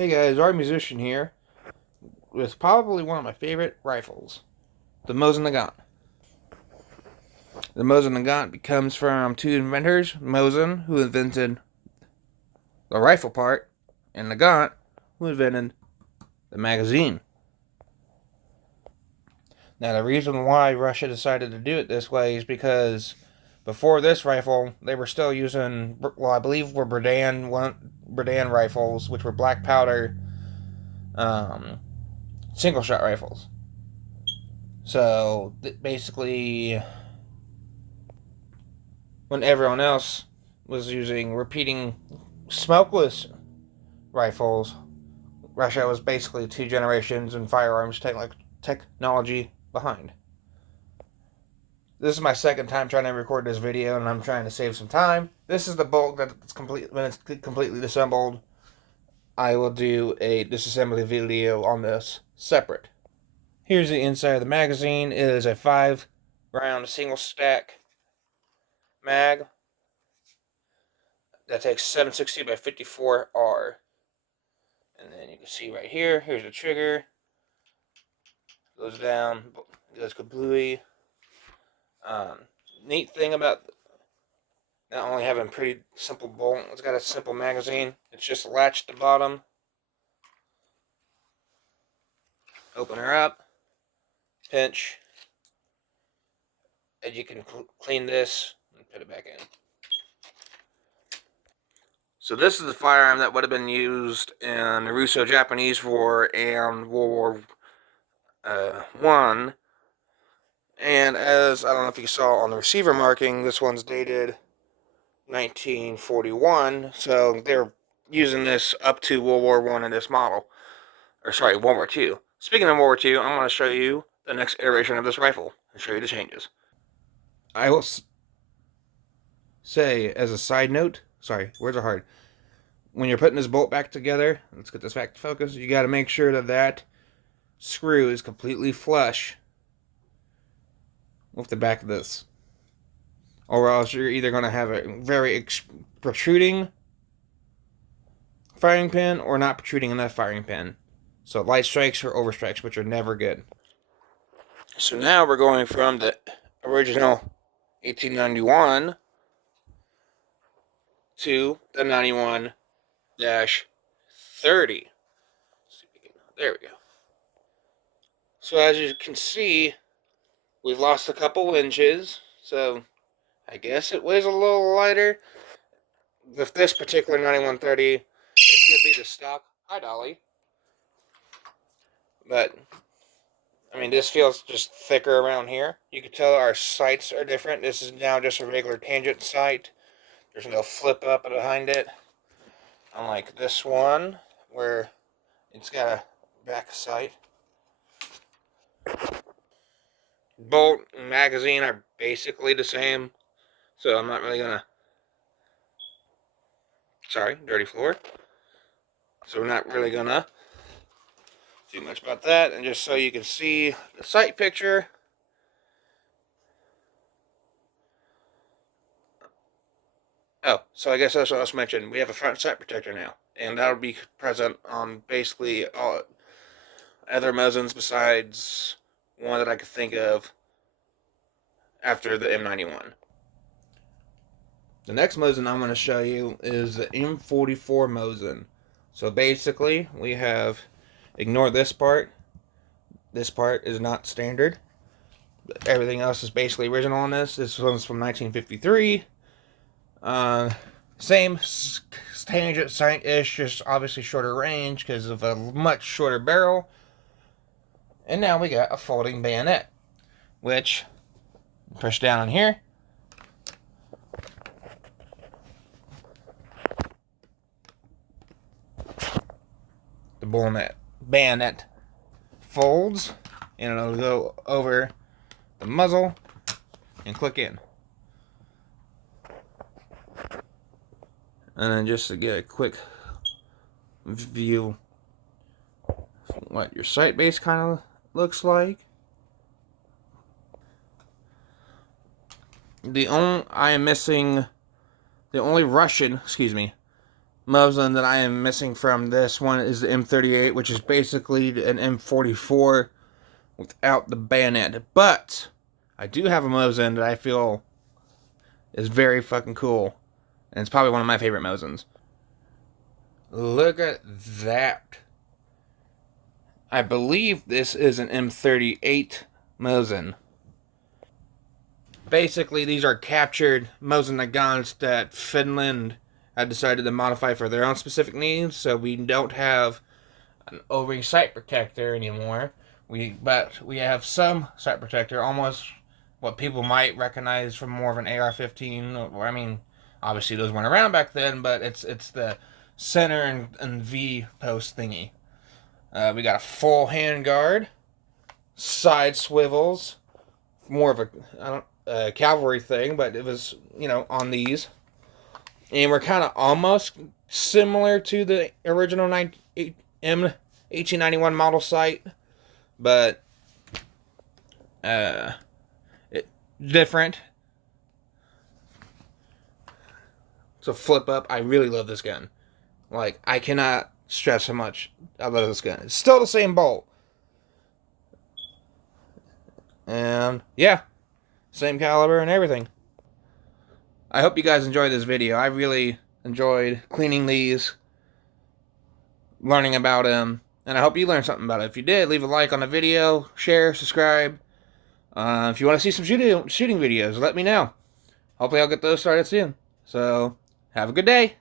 Hey guys, our musician here with probably one of my favorite rifles, the Mosin Nagant. The Mosin Nagant comes from two inventors, Mosin, who invented the rifle part, and Nagant, who invented the magazine. Now, the reason why Russia decided to do it this way is because before this rifle, they were still using, well, I believe were Berdan rifles, which were black powder um, single shot rifles. So basically, when everyone else was using repeating smokeless rifles, Russia was basically 2 generations in firearms technology behind. This is my second time trying to record this video, and I'm trying to save some time. This is the bolt that's complete when it's completely disassembled. I will do a disassembly video on this separate. Here's the inside of the magazine. It is a 5-round single stack mag that takes 760 by 54R. And then you can see right here, here's the trigger. Goes down, goes kablooey. Neat thing about not only having a pretty simple bolt, it's got a simple magazine. It's just latched to the bottom. Open her up, pinch, and you can clean this and put it back in. So this is the firearm that would have been used in the Russo-Japanese War and World War I. And as, I don't know if you saw on the receiver marking, this one's dated 1941. So they're using this up to World War I in this model. Or sorry, World War II. Speaking of World War II, I'm going to show you the next iteration of this rifle and show you the changes. I will say, as a side note, sorry, words are hard. When you're putting this bolt back together, let's get this back to focus, you got to make sure that that screw is completely flush with the back of this. Or else you're either going to have a very protruding firing pin or not protruding enough firing pin. So light strikes or overstrikes, which are never good. So now we're going from the original 1891 to the 91-30. There we go. So as you can see, we've lost a couple inches, so I guess it weighs a little lighter. With this particular 9130, it could be the stock. Hi, Dolly. But, I mean, this feels just thicker around here. You can tell our sights are different. This is now just a regular tangent sight. There's no flip up behind it. Unlike this one, where it's got a back sight. Bolt and magazine are basically the same, so I'm not really gonna, sorry, dirty floor, so we're not really gonna do much about that. And just so you can see the sight picture, oh, so I guess that's what I was mentioning. We have a front sight protector now, and that'll be present on basically all other Mosins besides one that I could think of after the M91. The next Mosin I'm going to show you is the M44 Mosin. So basically, we have, ignore this part. This part is not standard. Everything else is basically original on this. This one's from 1953. Same tangent sight-ish, just obviously shorter range because of a much shorter barrel. And now we got a folding bayonet, which, push down on here. The bayonet folds, and it'll go over the muzzle and click in. And then just to get a quick view of what your sight base kind of looks like. I am missing the only Russian, Mosin that I am missing from this one is the M38, which is basically an M44 without the bayonet. But I do have a Mosin that I feel is very fucking cool, and it's probably one of my favorite Mosins. Look at that. I believe this is an M38 Mosin. Basically, these are captured Mosin guns that Finland had decided to modify for their own specific needs, so we don't have an O-ring sight protector anymore. But we have some sight protector, almost what people might recognize from more of an AR-15. Or, I mean, obviously those weren't around back then, but it's the center and V post thingy. We got a full handguard, side swivels, more of a cavalry thing, but it was, on these. And we're kind of almost similar to the original M1891 model sight, but different. So flip up. I really love this gun. Like, I cannot stress how much I love this gun. It's still the same bolt. And yeah, same caliber and everything. I hope you guys enjoyed this video. I really enjoyed cleaning these, learning about them, and I hope you learned something about it. If you did, leave a like on the video, share, subscribe. If you want to see some shooting videos, let me know. Hopefully I'll get those started soon. So, have a good day.